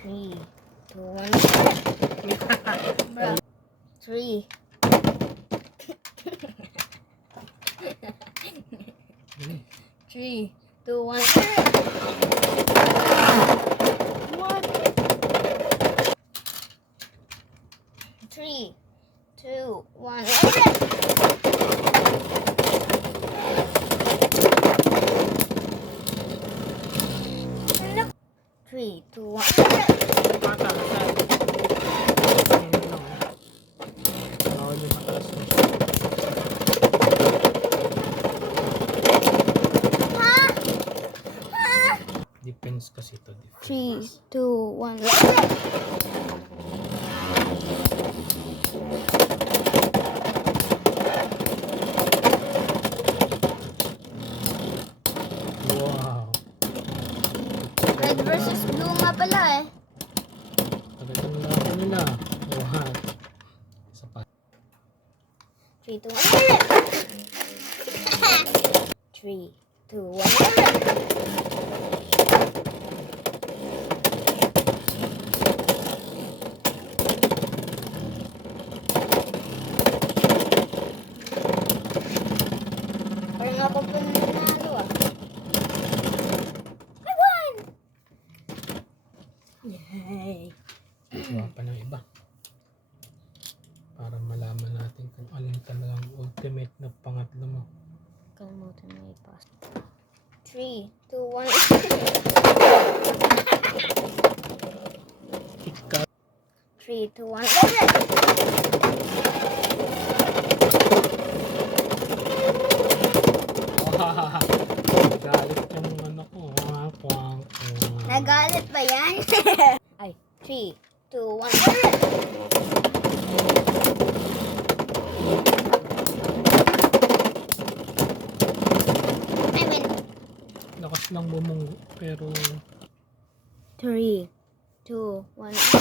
3, 2, 1. Bro. 3. 3, 2, 1. 3, 2, 1. 3, 2, 1. Depends kasi ito. 3, 2, 1. Wow. Red versus blue nga pala eh. Talagang laban nila. Wow. Isa pa. 3, 2, 1. 3, 2, 1. Parang ako pa nanalo ah. I won! Yay! Gawa pa ng iba. Para malaman natin kung alin talagang ultimate na pangatlo mo. Kalimutan na i-pass. 3, 2, 1. Ikaw. 3, 2, 1. Galit yung ano ko. Nagalit ba yan? Ay, 3, 2, 1. I win. Lakas lang bumunggo pero 3, 2, 1.